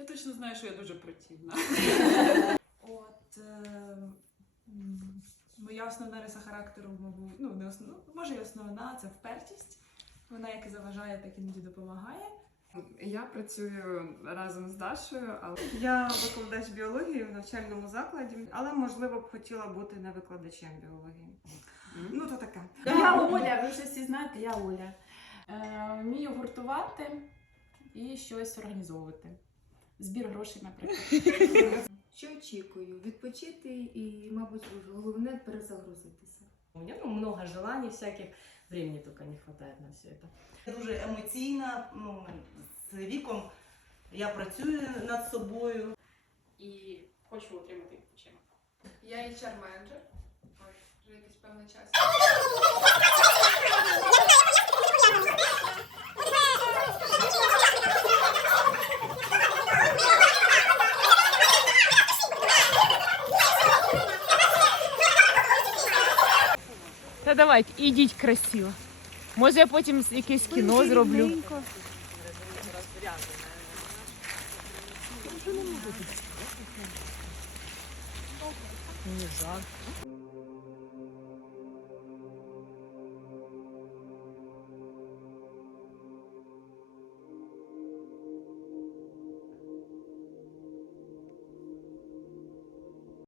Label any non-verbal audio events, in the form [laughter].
Я точно знаю, що я дуже противна. От е, моя основна риса характеру, мабуть, ну не основна, може і основна це впертість. Вона як і заважає, так іноді допомагає. Я працюю разом з Дашою, але Я викладач біології в навчальному закладі, але можливо б хотіла бути не викладачем біології. Ну то таке. Я Оля, ви вже всі знаєте, я Оля. Е, вмію гуртувати і щось організовувати. Збір грошей, наприклад. [laughs] Що очікую? Відпочити і, мабуть, головне перезагрузитися. У меня ну, много желаний всяких, времени только не хватает на все это. дуже емоційна. Ну, з віком я працюю над собою. І хочу отримати відпочинок. Я HR-менеджер. Ой, вже якийсь певний час. [laughs] Та давайте, ідіть красиво. Може я потім якесь кіно зроблю.